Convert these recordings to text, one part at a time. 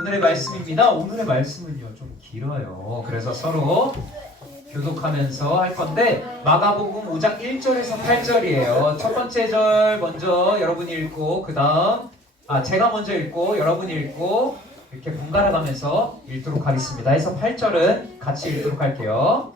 오늘의 말씀입니다. 오늘의 말씀은요 좀 길어요. 그래서 서로 교독하면서 할 건데 마가복음 5장 1절에서 8절이에요. 첫 번째 절 먼저 여러분이 읽고 그 다음 제가 먼저 읽고 여러분이 읽고 이렇게 번갈아 가면서 읽도록 하겠습니다. 해서 8절은 같이 읽도록 할게요.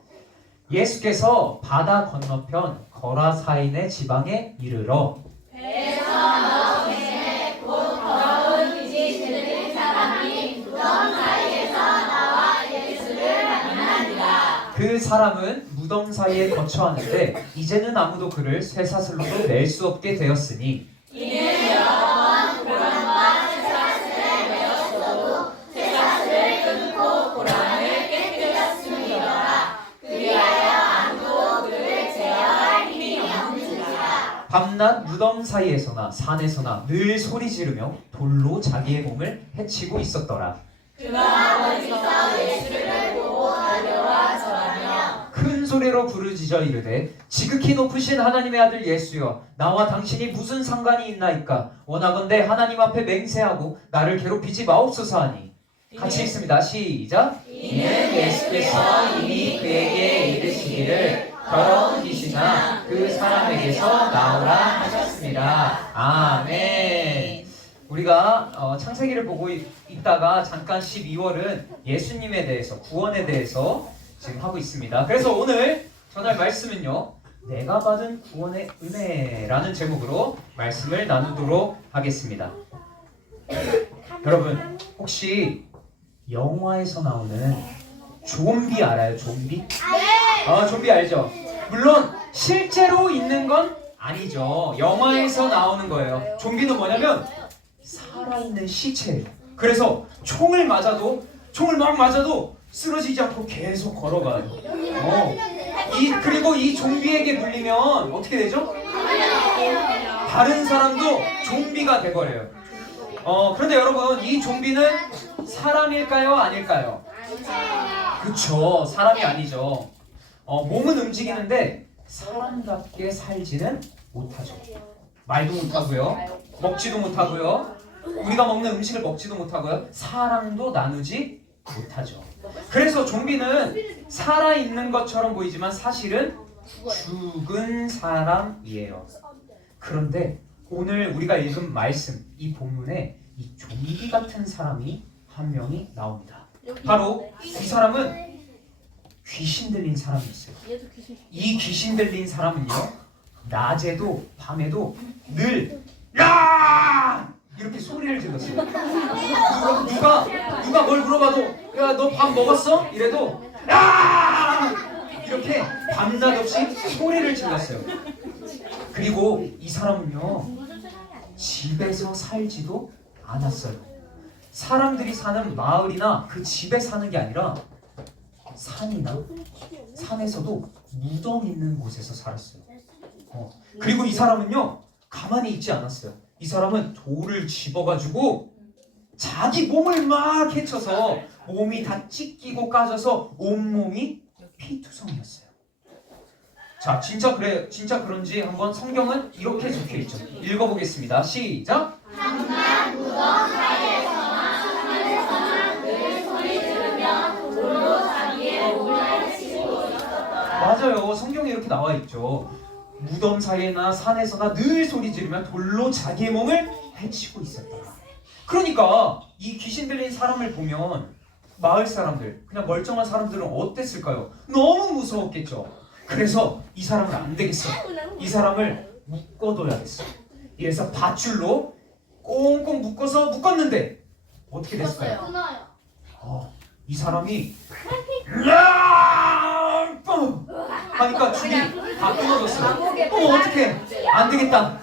예수께서 바다 건너편 거라사인의 지방에 이르러 배에서 나오매 곧 더러운 귀신 들린 사람이 무덤 사이에서 나와 예수를 만나니라. 그 사람은 무덤 사이에 거처하는데 이제는 아무도 그를 쇠사슬로도 낼 수 없게 되었으니 이는 여러 번 고란과 쇠사슬에 매었어도 쇠사슬을 끊고 고란을 깨뜨렸음이더라. 그리하여 아무도 그를 제어할 힘이 없는지라. 밤낮 무덤 사이에서나 산에서나 늘 소리 지르며 돌로 자기의 몸을 해치고 있었더라. 그가 멀리서 예수를 보고 달려와 절하며 큰 소리로 부르짖어 이르되 지극히 높으신 하나님의 아들 예수여 나와 당신이 무슨 상관이 있나이까. 원하건대 하나님 앞에 맹세하고 나를 괴롭히지 마옵소서 하니. 같이 읽습니다. 시작. 이는 예수께서 이미 그에게 이르시기를 더러운 귀신아 그 사람에게서 나오라 하셨습니다. 아멘. 우리가 창세기를 보고 있다가 잠깐 12월은 예수님에 대해서 구원에 대해서 지금 하고 있습니다. 그래서 오늘 전할 말씀은요 내가 받은 구원의 은혜라는 제목으로 말씀을 나누도록 하겠습니다. 여러분 혹시 영화에서 나오는 좀비 알아요? 좀비? 네! 좀비 알죠? 물론 실제로 있는 건 아니죠. 영화에서 나오는 거예요. 좀비는 뭐냐면 살아있는 시체예요. 그래서 총을 막 맞아도 쓰러지지 않고 계속 걸어가요. 그리고 이 좀비에게 물리면 어떻게 되죠? 다른 사람도 좀비가 돼버려요. 그런데 여러분 이 좀비는 사람일까요? 아닐까요? 그쵸, 사람이 아니죠. 몸은 움직이는데 사람답게 살지는 못하죠. 말도 못하고요, 먹지도 못하고요, 우리가 먹는 음식을 먹지도 못하고요, 사랑도 나누지 못하죠. 그래서 좀비는 살아있는 것처럼 보이지만 사실은 죽은 사람이에요. 그런데 오늘 우리가 읽은 말씀, 이 본문에 이 좀비 같은 사람이 한 명이 나옵니다. 바로 이 사람은 귀신 들린 사람이었어요. 이 귀신 들린 사람은요 낮에도 밤에도 늘 야! 이렇게 소리를 질렀어요. 누가 뭘 물어봐도 야 너 밥 먹었어? 이래도 야! 이렇게 밤낮 없이 소리를 질렀어요. 그리고 이 사람은요 집에서 살지도 않았어요. 사람들이 사는 마을이나 그 집에 사는 게 아니라 산이나 산에서도 무덤 있는 곳에서 살았어요. 그리고 이 사람은요 가만히 있지 않았어요. 이 사람은 돌을 집어가지고 자기 몸을 막 헤쳐서 몸이 다 찢기고 까져서 온몸이 피투성이었어요. 자, 진짜 그런지 한번 성경은 이렇게 적혀있죠. 읽어보겠습니다. 시작. 밤낮 무덤 사이에서나 산에서나 늘 소리 지르며 돌로 자기의 몸을 해치고 있었더라. 맞아요. 성경에 이렇게 나와 있죠. 무덤 사이에나 산에서나 늘 소리 지르며 돌로 자기의 몸을 해치고 있었더라. 그러니까 이 귀신 들린 사람을 보면 마을 사람들, 그냥 멀쩡한 사람들은 어땠을까요? 너무 무서웠겠죠. 그래서 이 사람은 안 되겠어. 이 사람을 묶어둬야겠어. 그래서 밧줄로 꽁꽁 묶었는데 어떻게 됐을까요? 이 사람이 하니까 줄이 다 끊어졌어요. 어떡해. 안 되겠다.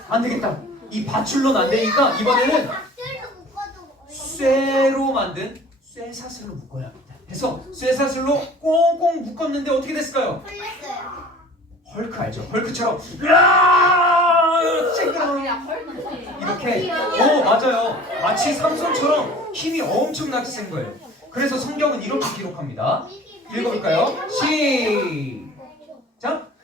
이 밧줄로는 안 되니까 이번에는 쇠로 만든 쇠사슬로 묶어야 합니다. 그래서 쇠사슬로 꽁꽁 묶었는데 어떻게 됐을까요? 헐크 알죠? 헐크처럼 이렇게 맞아요. 마치 삼손처럼 힘이 엄청나게 센 거예요. 그래서 성경은 이렇게 기록합니다. 읽어볼까요? 시작!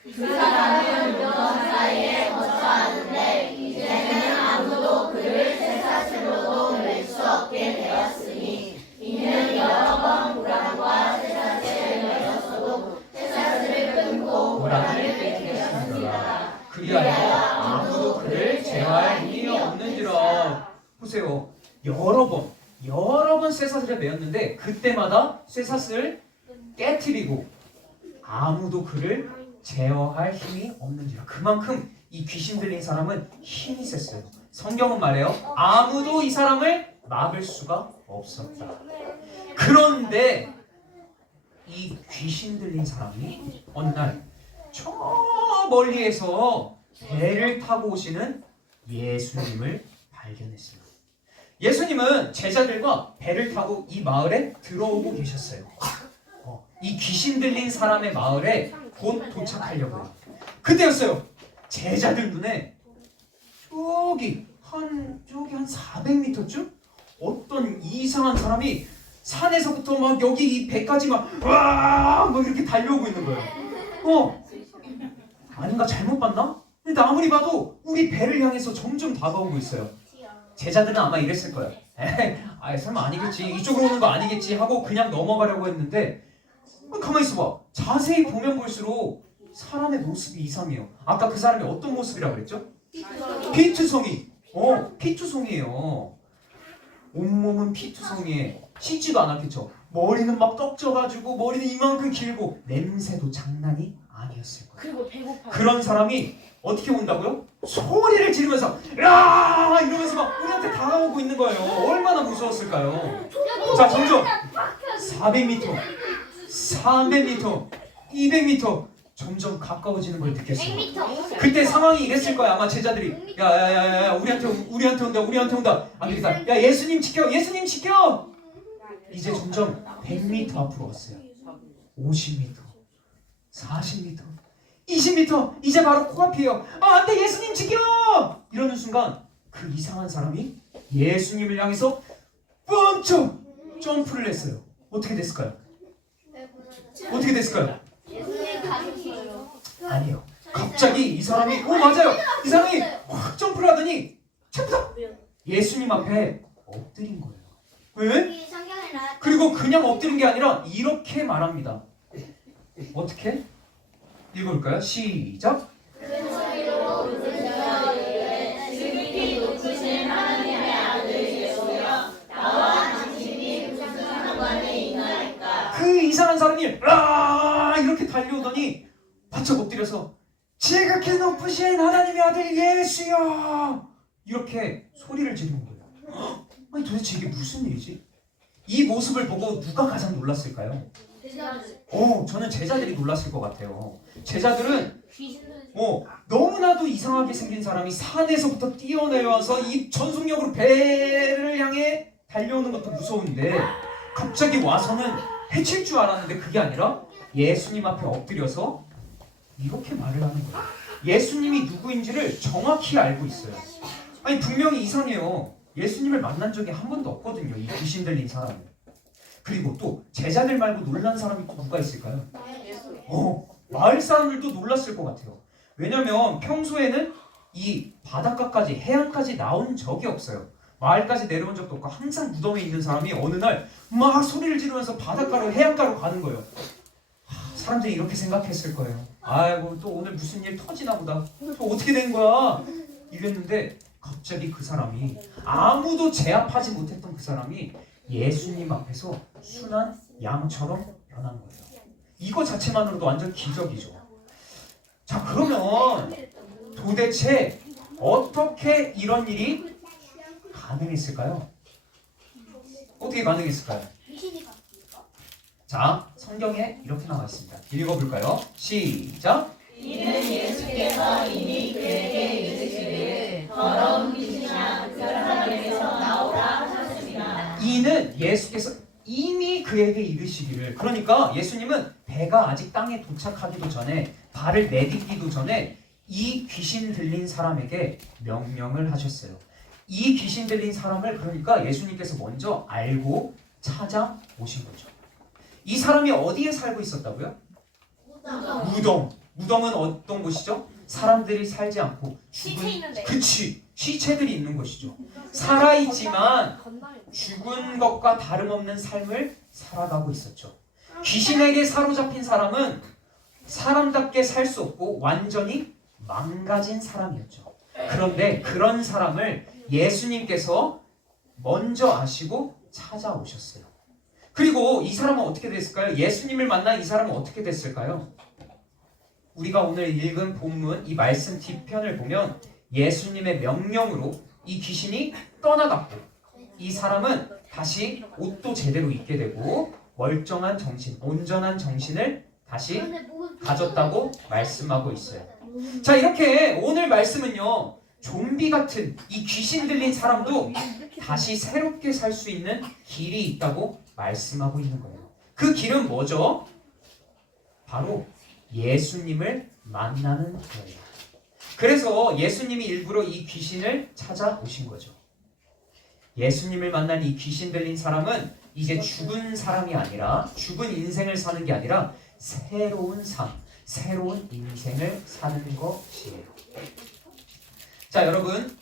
그 사람은 무덤 사이에 거처하는데 이제는 아무도 그를 쇠사슬로도 맬 수 없게 되었으니 여러 번 쇠사슬에 매었는데 그때마다 쇠사슬을 깨트리고 아무도 그를 제어할 힘이 없는지라. 그만큼 이 귀신 들린 사람은 힘이 셌어요. 성경은 말해요. 아무도 이 사람을 막을 수가 없었다. 그런데 이 귀신 들린 사람이 어느 날 저 멀리에서 배를 타고 오시는 예수님을 발견했어요. 예수님은 제자들과 배를 타고 이 마을에 들어오고 계셨어요. 이 귀신 들린 사람의 마을에 곧 도착하려고요. 그때였어요. 제자들 눈에 저기 한 400m쯤 어떤 이상한 사람이 산에서부터 막 여기 이 배까지 막 이렇게 달려오고 있는 거예요. 아닌가 잘못 봤나? 근데 아무리 봐도 우리 배를 향해서 점점 다가오고 있어요. 제자들은 아마 이랬을 거예요. 설마 아니겠지, 이쪽으로 오는 거 아니겠지 하고 그냥 넘어가려고 했는데 가만히 있어봐. 자세히 보면 볼수록 사람의 모습이 이상해요. 아까 그 사람이 어떤 모습이라고 그랬죠? 피투성이. 피투성이에요. 온몸은 피투성이에 씻지도 않았겠죠. 머리는 막 떡져가지고 머리는 이만큼 길고 냄새도 장난이 아니었을 거예요. 그리고 배고파. 그런 사람이 어떻게 온다고요? 소리를 지르면서 야 이러면서 막 우리한테 다가오고 있는 거예요. 얼마나 무서웠을까요? 자, 점점 400m, 300m, 200m 점점 가까워지는 걸 느꼈어요. 100m. 그때 상황이 이랬을 거야. 아마 제자들이 야야야야 우리한테 온다. 안 되겠다. 야 예수님 지켜. 이제 점점 100m 앞으로 왔어요. 50m, 40m, 20m. 이제 바로 코앞이에요. 안돼 예수님 지켜. 이러는 순간 그 이상한 사람이 예수님을 향해서 번쩍 점프를 했어요. 어떻게 됐을까요? 예수님 가셨어요. 아니요. 갑자기 이 사람이 맞아요. 이 사람이 확 점프를 하더니 찹찹 예수님 앞에 엎드린 거예요. 왜? 그리고 그냥 엎드린 게 아니라 이렇게 말합니다. 어떻게? 읽어볼까요? 시작. 그 이상한 사람이 이렇게 달려오더니 바짝 엎드려서 지극히 높으신 하나님의 아들 예수여 이렇게 소리를 지르는 거예요. 아니 도대체 이게 무슨 일이지? 이 모습을 보고 누가 가장 놀랐을까요? 저는 제자들이 놀랐을 것 같아요. 제자들은 너무나도 이상하게 생긴 사람이 산에서부터 뛰어내려와서 이 전속력으로 배를 향해 달려오는 것도 무서운데 갑자기 와서는 해칠 줄 알았는데 그게 아니라 예수님 앞에 엎드려서 이렇게 말을 하는 거예요. 예수님이 누구인지를 정확히 알고 있어요. 아니 분명히 이상해요. 예수님을 만난 적이 한 번도 없거든요. 이 귀신 들린 사람은. 그리고 또 제자들 말고 놀란 사람이 또 누가 있을까요? 마을 사람들도 놀랐을 것 같아요. 왜냐면 평소에는 이 바닷가까지 해안까지 나온 적이 없어요. 마을까지 내려온 적도 없고 항상 무덤에 있는 사람이 어느 날 막 소리를 지르면서 바닷가로 해안가로 가는 거예요. 사람들이 이렇게 생각했을 거예요. 아이고 또 오늘 무슨 일 터지나 보다. 또 어떻게 된 거야? 이랬는데 갑자기 그 사람이 아무도 제압하지 못했던 그 사람이 예수님 앞에서 순한 양처럼 변한 거예요. 이거 자체만으로도 완전 기적이죠. 자 그러면 도대체 어떻게 이런 일이 가능했을까요? 어떻게 가능했을까요? 자 성경에 이렇게 나와 있습니다. 읽어볼까요? 시작. 이는 예수께서 이미 그에게 이르시되 더러운 귀신아 그 사람에게서 나오라 하셨습니다. 이는 예수께서 이미 그에게 이르시기를. 그러니까 예수님은 배가 아직 땅에 도착하기도 전에 발을 내딛기도 전에 이 귀신 들린 사람에게 명령을 하셨어요. 이 귀신 들린 사람을 그러니까 예수님께서 먼저 알고 찾아오신 거죠. 이 사람이 어디에 살고 있었다고요? 무덤. 무덤은 어떤 곳이죠? 사람들이 살지 않고 시체들이 있는 곳이죠. 살아있지만 죽은 것과 다름없는 삶을 살아가고 있었죠. 귀신에게 사로잡힌 사람은 사람답게 살 수 없고 완전히 망가진 사람이었죠. 그런데 그런 사람을 예수님께서 먼저 아시고 찾아오셨어요. 그리고 이 사람은 어떻게 됐을까요? 예수님을 만난 이 사람은 어떻게 됐을까요? 우리가 오늘 읽은 본문 이 말씀 뒤편을 보면 예수님의 명령으로 이 귀신이 떠나갔고 이 사람은 다시 옷도 제대로 입게 되고 멀쩡한 정신, 온전한 정신을 다시 가졌다고 말씀하고 있어요. 자, 이렇게 오늘 말씀은요, 좀비 같은 이 귀신 들린 사람도 다시 새롭게 살 수 있는 길이 있다고 말씀하고 있는 거예요. 그 길은 뭐죠? 바로 예수님을 만나는 거예요. 그래서 예수님이 일부러 이 귀신을 찾아오신 거죠. 예수님을 만난 이 귀신 들린 사람은 이제 죽은 사람이 아니라, 죽은 인생을 사는 게 아니라 새로운 삶, 새로운 인생을 사는 것이에요. 자, 여러분,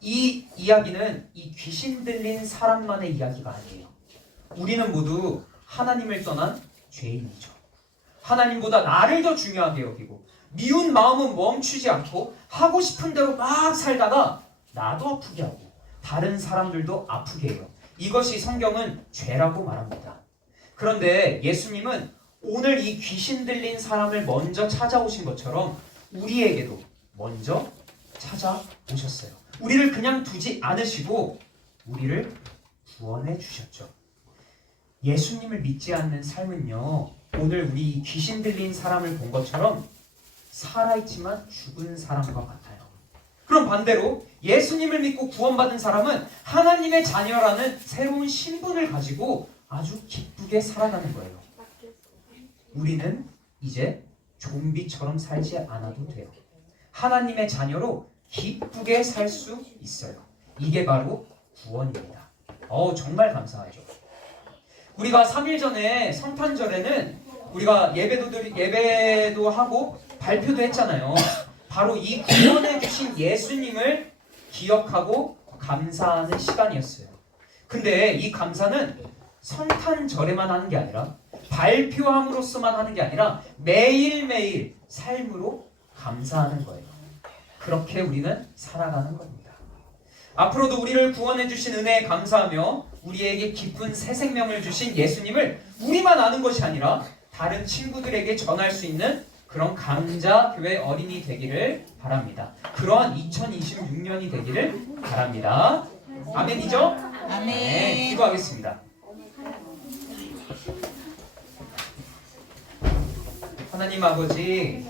이 이야기는 이 귀신 들린 사람만의 이야기가 아니에요. 우리는 모두 하나님을 떠난 죄인이죠. 하나님보다 나를 더 중요하게 여기고 미운 마음은 멈추지 않고 하고 싶은 대로 막 살다가 나도 아프게 하고 다른 사람들도 아프게 해요. 이것이 성경은 죄라고 말합니다. 그런데 예수님은 오늘 이 귀신 들린 사람을 먼저 찾아오신 것처럼 우리에게도 먼저 찾아오셨어요. 우리를 그냥 두지 않으시고 우리를 구원해 주셨죠. 예수님을 믿지 않는 삶은요, 오늘 우리 귀신 들린 사람을 본 것처럼 살아있지만 죽은 사람과 같아요. 그럼 반대로 예수님을 믿고 구원받은 사람은 하나님의 자녀라는 새로운 신분을 가지고 아주 기쁘게 살아가는 거예요. 우리는 이제 좀비처럼 살지 않아도 돼요. 하나님의 자녀로 기쁘게 살 수 있어요. 이게 바로 구원입니다. 정말 감사하죠. 우리가 3일 전에 성탄절에는 우리가 예배도 하고 발표도 했잖아요. 바로 이 구원해 주신 예수님을 기억하고 감사하는 시간이었어요. 근데 이 감사는 성탄절에만 하는 게 아니라 발표함으로써만 하는 게 아니라 매일매일 삶으로 감사하는 거예요. 그렇게 우리는 살아가는 겁니다. 앞으로도 우리를 구원해 주신 은혜에 감사하며 우리에게 기쁜 새 생명을 주신 예수님을 우리만 아는 것이 아니라 다른 친구들에게 전할 수 있는 그런 강자교회 어린이 되기를 바랍니다. 그러한 2026년이 되기를 바랍니다. 아멘이죠? 아멘. 네, 기도하겠습니다. 하나님 아버지,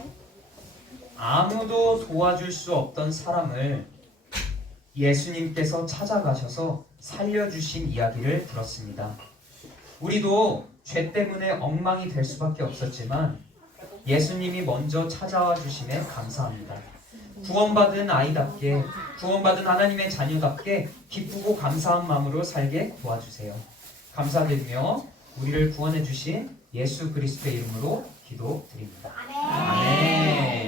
아무도 도와줄 수 없던 사람을 예수님께서 찾아가셔서 살려주신 이야기를 들었습니다. 우리도 죄 때문에 엉망이 될 수밖에 없었지만 예수님이 먼저 찾아와 주심에 감사합니다. 구원받은 아이답게, 구원받은 하나님의 자녀답게 기쁘고 감사한 마음으로 살게 도와주세요. 감사드리며 우리를 구원해 주신 예수 그리스도의 이름으로 기도드립니다. 아멘.